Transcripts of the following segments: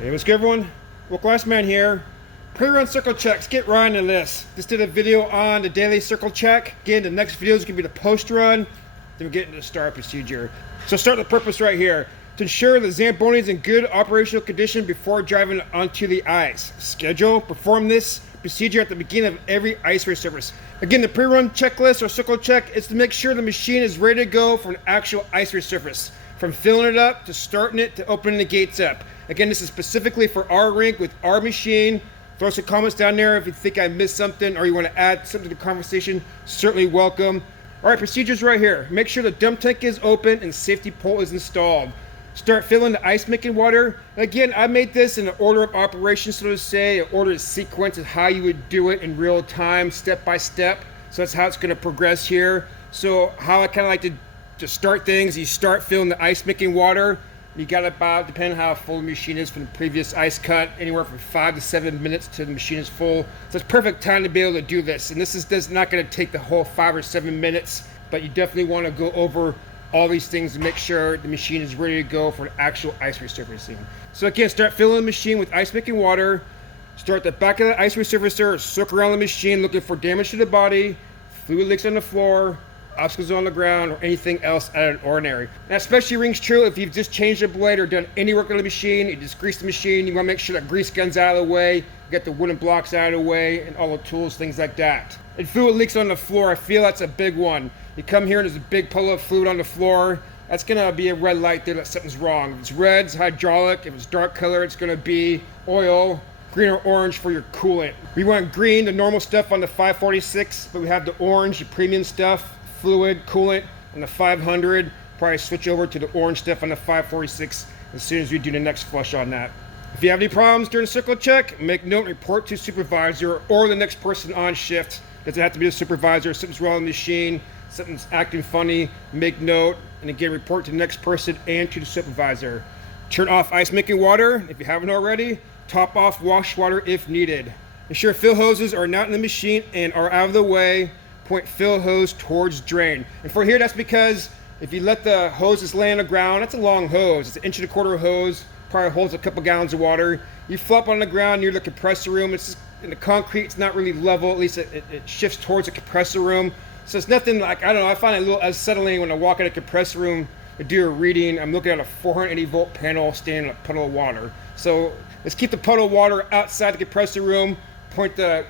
Hey, what's good, everyone? Well, Glassman here. Pre-run circle checks. Get right into this. Just did a video on the daily circle check. Again, the next video is going to be the post-run. Then we get into the start procedure. So start the purpose right here. To ensure the Zamboni is in good operational condition before driving onto the ice. Schedule. Perform this procedure at the beginning of every ice race service. Again, the pre-run checklist or circle check is to make sure the machine is ready to go for an actual ice race surface. From filling it up, to starting it, to opening the gates up. Again, this is specifically for our rink with our machine. Throw some comments down there if you think I missed something or you want to add something to the conversation. Certainly welcome. All right, procedures right here. Make sure the dump tank is open and safety pole is installed. Start filling the ice making water. Again, I made this in an order of operations, so to say, an order of sequence of how you would do it in real time, step by step. So that's how it's going to progress here. So how I kind of like to start things, you start filling the ice making water. You got about, depending on how full the machine is from the previous ice cut, anywhere from 5 to 7 minutes till the machine is full. So it's perfect time to be able to do this. And this is not going to take the whole 5 or 7 minutes, but you definitely want to go over all these things to make sure the machine is ready to go for the actual ice resurfacing. So again, start filling the machine with ice making water. Start the back of the ice resurfacer, circle around the machine looking for damage to the body, fluid leaks on the floor, obstacles on the ground, or anything else out of the ordinary. That especially rings true if you've just changed the blade or done any work on the machine. You just grease the machine. You want to make sure that grease gun's out of the way, you get the wooden blocks out of the way, and all the tools, things like that. And fluid leaks on the floor, I feel that's a big one. You come here and there's a big puddle of fluid on the floor. That's gonna be a red light there that something's wrong. If it's red, it's hydraulic. If it's dark color, it's gonna be oil. Green or orange for your coolant. We want green, the normal stuff on the 546, but we have the orange, the premium stuff, fluid, coolant on the 500. Probably switch over to the orange stuff on the 546 as soon as we do the next flush on that. If you have any problems during the circle check, make note and report to supervisor or the next person on shift. Doesn't have to be the supervisor. Something's wrong with the machine, something's acting funny, make note, and again, report to the next person and to the supervisor. Turn off ice making water if you haven't already. Top off wash water if needed. Ensure fill hoses are not in the machine and are out of the way. Point fill hose towards drain. And for here, that's because if you let the hoses lay on the ground, that's a long hose. It's an 1.25 inch hose, probably holds a couple gallons of water. You flop on the ground near the compressor room. It's just, in the concrete, it's not really level. At least it shifts towards the compressor room. So it's nothing like, I don't know, I find it a little unsettling when I walk in a compressor room to do a reading. I'm looking at a 480 volt panel standing in a puddle of water. So let's keep the puddle of water outside the compressor room. Point the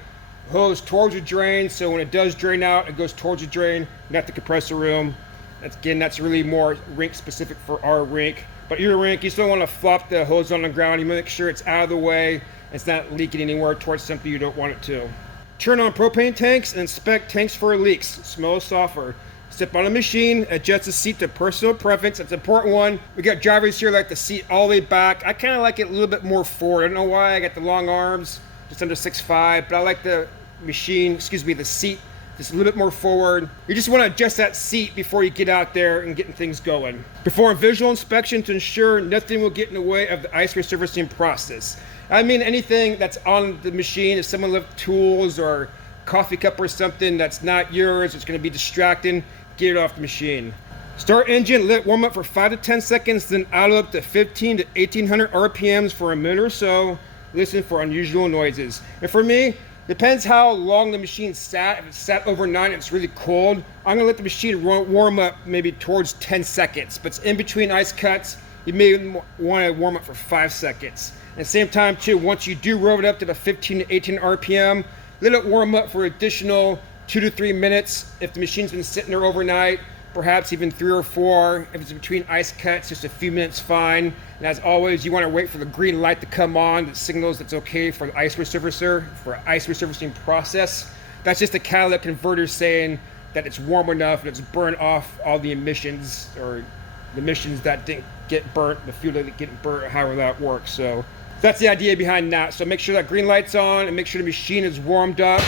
hose towards the drain, so when it does drain out, it goes towards the drain, not the compressor room. That's really more rink specific for our rink. But your rink, you still want to flop the hose on the ground. You make sure it's out of the way. It's not leaking anywhere towards something you don't want it to. Turn on propane tanks and inspect tanks for leaks. Smell sulfur. Step on the machine, adjust the seat to personal preference. That's an important one. We got drivers here like the seat all the way back. I kind of like it a little bit more forward. I don't know why. I got the long arms, just under 6'5", but I like the the seat just a little bit more forward. You just want to adjust that seat before you get out there and getting things going. Perform visual inspection to ensure nothing will get in the way of the ice resurfacing process. I mean anything that's on the machine, if someone left tools or coffee cup or something that's not yours, it's going to be distracting, get it off the machine. Start engine, let it warm up for 5 to 10 seconds, then idle up to 15 to 1800 RPMs for a minute or so. Listen for unusual noises. And for me, depends how long the machine sat. If it sat overnight and it's really cold, I'm gonna let the machine warm up maybe towards 10 seconds. But it's in between ice cuts, you may want to warm up for 5 seconds. At the same time too, once you do rev it up to the 15 to 18 RPM, let it warm up for additional 2 to 3 minutes. If the machine's been sitting there overnight, perhaps even 3 or 4. If it's between ice cuts, just a few minutes fine. And as always, you want to wait for the green light to come on that signals it's okay for the ice resurfacer, for ice resurfacing process. That's just a catalytic converter saying that it's warm enough and it's burned off all the emissions, or the emissions that didn't get burnt, the fuel that didn't get burnt, however that works. So that's the idea behind that. So make sure that green light's on and make sure the machine is warmed up.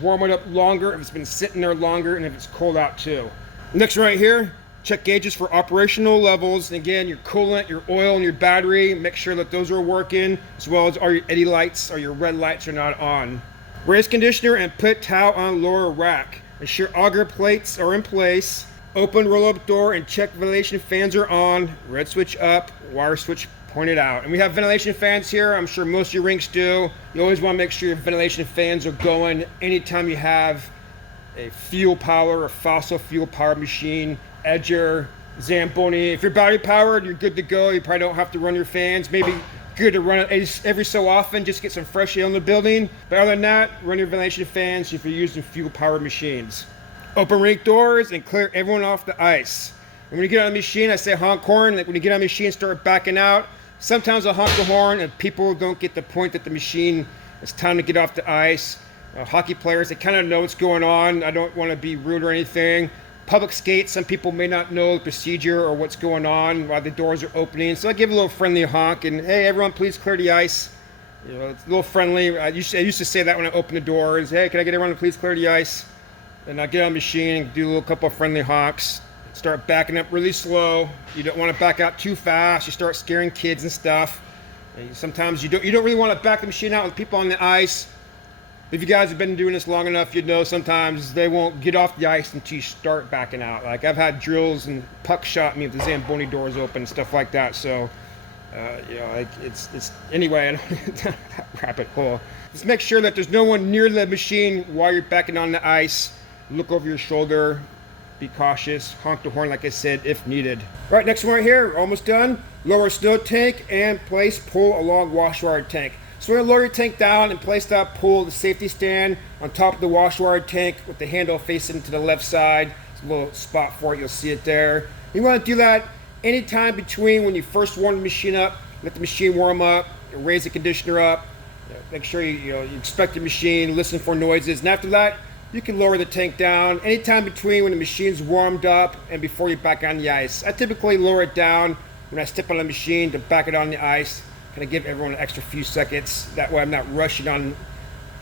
Warm it up longer if it's been sitting there longer and if it's cold out too. Next right here, check gauges for operational levels. And again, your coolant, your oil, and your battery, make sure that those are working, as well as all your eddy lights or your red lights are not on. Raise conditioner and put towel on lower rack. Ensure auger plates are in place. Open roll-up door and check ventilation fans are on. Red switch up, wire switch pointed out. And we have ventilation fans here. I'm sure most of your rinks do. You always want to make sure your ventilation fans are going anytime you have a fuel power or fossil fuel powered machine, Edger, Zamboni. If you're battery powered, you're good to go. You probably don't have to run your fans. Maybe good to run it every so often, just get some fresh air in the building. But other than that, run your ventilation fans if you're using fuel powered machines. Open rink doors and clear everyone off the ice. And when you get on the machine, I say honk horn. Like when you get on the machine, start backing out. Sometimes I'll honk the horn and people don't get the point that the machine, it's time to get off the ice. Hockey players, they kind of know what's going on. I don't want to be rude or anything. Public skates, some people may not know the procedure or what's going on while the doors are opening. So I give a little friendly honk and, hey, everyone, please clear the ice. You know, it's a little friendly. I used to say that when I open the doors. Hey, can I get everyone to please clear the ice? And I get on the machine and do a little couple of friendly honks. Start backing up really slow. You don't want to back out too fast. You start scaring kids and stuff. And sometimes you don't really want to back the machine out with people on the ice. If you guys have been doing this long enough, you'd know sometimes they won't get off the ice until you start backing out. Like I've had drills and puck shot me with the Zamboni doors open and stuff like that. So, you know, like it's anyway, I don't rabbit hole. Just make sure that there's no one near the machine while you're backing on the ice. Look over your shoulder. Be cautious. Honk the horn, like I said, if needed. All right, next one right here. Almost done. Lower snow tank and place pull along wash wire tank. So we're going to lower your tank down and place that pull, the safety stand, on top of the wash wire tank with the handle facing to the left side. There's a little spot for it. You'll see it there. You want to do that anytime between when you first warm the machine up, let the machine warm up, raise the conditioner up, make sure you inspect the machine, listen for noises, and after that, you can lower the tank down anytime between when the machine's warmed up and before you back on the ice. I typically lower it down when I step on the machine to back it on the ice. Kind of give everyone an extra few seconds. That way I'm not rushing on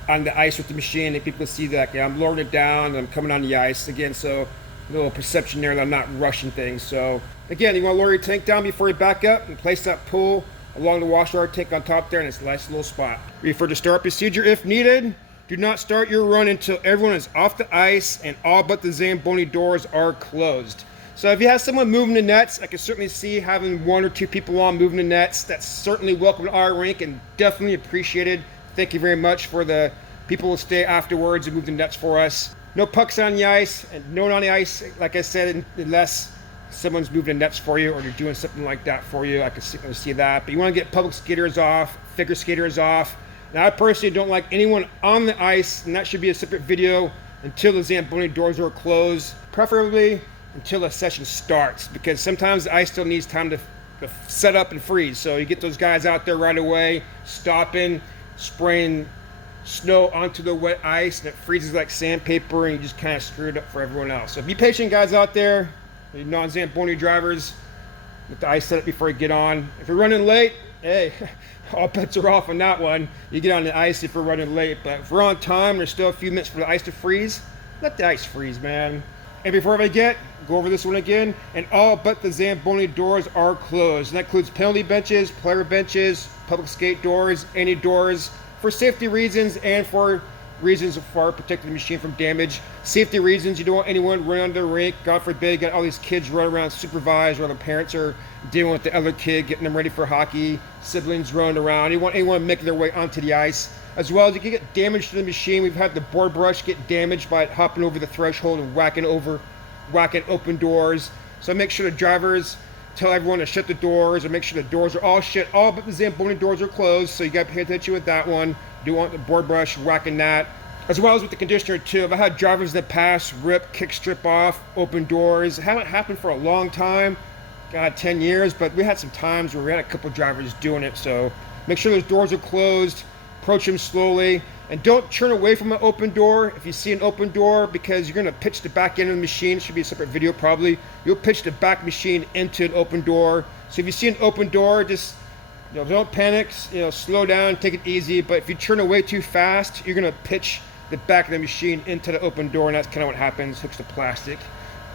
the ice with the machine and people see that I'm lowering it down and I'm coming on the ice again. So a little perception there that I'm not rushing things. So again, you want to lower your tank down before you back up and place that pull along the wash wire tank on top there, and it's a nice little spot. Refer to start procedure if needed. Do not start your run until everyone is off the ice and all but the Zamboni doors are closed. So if you have someone moving the nets, I can certainly see having one or two people on moving the nets. That's certainly welcome to our rink and definitely appreciated. Thank you very much for the people who stay afterwards and move the nets for us. No pucks on the ice and no one on the ice, like I said, unless someone's moving the nets for you or they're doing something like that for you. I can see that. But you want to get public skaters off, figure skaters off. Now, I personally don't like anyone on the ice, and that should be a separate video until the Zamboni doors are closed, preferably until the session starts, because sometimes the ice still needs time to set up and freeze. So you get those guys out there right away, stopping, spraying snow onto the wet ice, and it freezes like sandpaper, and you just kind of screw it up for everyone else. So be patient, guys out there, you non-Zamboni drivers, get the ice set up before you get on. If you're running late, hey, all bets are off on that one. You get on the ice if we're running late, but if we're on time, there's still a few minutes for the ice to freeze, let the ice freeze, man. And before I go over this one again, and all but the Zamboni doors are closed. And that includes penalty benches, player benches, public skate doors, any doors, for safety reasons and for reasons for protecting the machine from damage. Safety reasons, you don't want anyone running under the rink. God forbid, you got all these kids running around supervised, or the parents are dealing with the other kid, getting them ready for hockey, siblings running around. You want anyone making their way onto the ice. As well as you can get damage to the machine. We've had the board brush get damaged by it hopping over the threshold and whacking open doors. So make sure the drivers tell everyone to shut the doors, or make sure the doors are all shut. All but the Zamboni doors are closed, so you got to pay attention with that one. You don't want the board brush whacking that. As well as with the conditioner too. I've had drivers that pass, rip, kick strip off, open doors. It haven't happened for a long time, 10 years, but we had some times where we had a couple drivers doing it. So make sure those doors are closed. Approach them slowly, and don't turn away from an open door. If you see an open door, because you're going to pitch the back end of the machine, it should be a separate video probably, you'll pitch the back machine into an open door. So if you see an open door, just don't panic, slow down, take it easy. But if you turn away too fast, you're going to pitch the back of the machine into the open door, and that's kind of what happens. Hooks to plastic.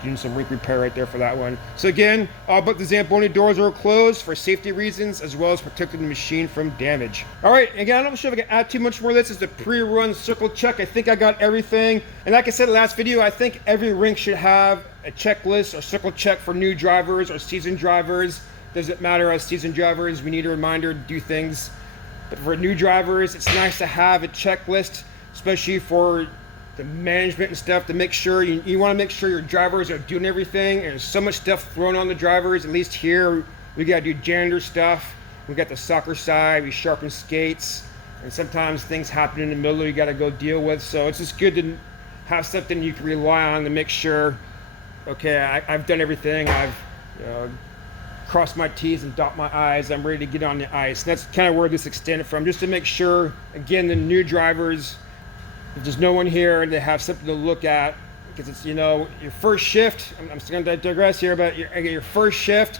Doing some rink repair right there for that one. So again, all but the Zamboni doors are closed for safety reasons, as well as protecting the machine from damage. All right, again, I'm not sure if I can add too much more. This is the pre-run circle check. I think I got everything. And like I said in the last video, I think every rink should have a checklist or circle check for new drivers or seasoned drivers. Doesn't matter, as seasoned drivers, we need a reminder to do things. But for new drivers, it's nice to have a checklist, especially for the management and stuff, to make sure you want to make sure your drivers are doing everything. And there's so much stuff thrown on the drivers. At least here, we got to do janitor stuff. We got the soccer side, we sharpen skates, and sometimes things happen in the middle you got to go deal with. So it's just good to have something you can rely on to make sure, okay, I've done everything. I've crossed my T's and dot my I's. I'm ready to get on the ice. And that's kind of where this extended from, just to make sure, again, the new drivers, if there's no one here, they have something to look at, because it's, your first shift. I'm still going to digress here, but your first shift,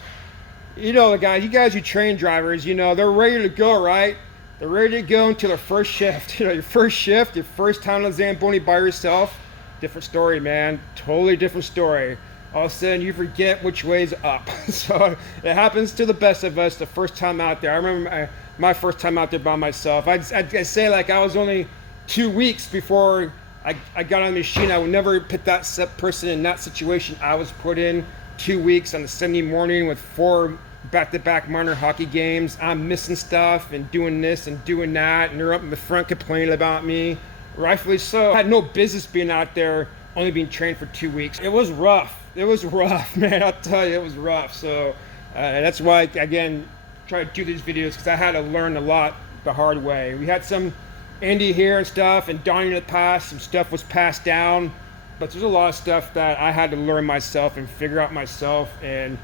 you guys who train drivers, they're ready to go, right? They're ready to go until their first shift. Your first shift, your first time on the Zamboni by yourself, different story, man. Totally different story. All of a sudden, you forget which way's up. So it happens to the best of us the first time out there. I remember my first time out there by myself. I'd say like I was only 2 weeks before I got on the machine. I would never put that person in that situation I was put in. 2 weeks on a Sunday morning with 4 back-to-back minor hockey games. I'm missing stuff and doing this and doing that, and they're up in the front complaining about me. Rightfully so. I had no business being out there, only being trained for 2 weeks. It was rough. It was rough, man. I'll tell you, it was rough. So that's why, again, try to do these videos, because I had to learn a lot the hard way. We had some Andy here and stuff, and Donnie in the past, some stuff was passed down, but there's a lot of stuff that I had to learn myself and figure out myself. And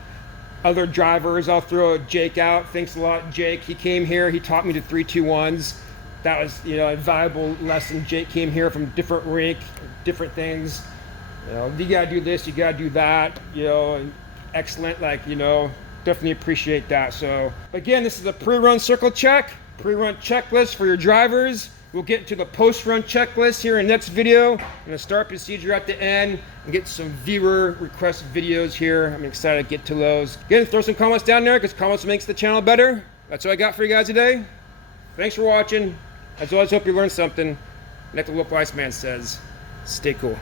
other drivers, I'll throw Jake out. Thanks a lot, Jake. He came here, he taught me the 3-2-1s. That was, a valuable lesson. Jake came here from different rink, different things. You gotta do this, you gotta do that, and excellent, definitely appreciate that. So again, this is a pre-run circle check, pre-run checklist for your drivers. We'll get into the post-run checklist here in the next video, and the start procedure at the end, and get some viewer request videos here. I'm excited to get to those. Again, throw some comments down there, because comments makes the channel better. That's all I got for you guys today. Thanks for watching. As always, hope you learned something. Like the Local Iceman says, stay cool.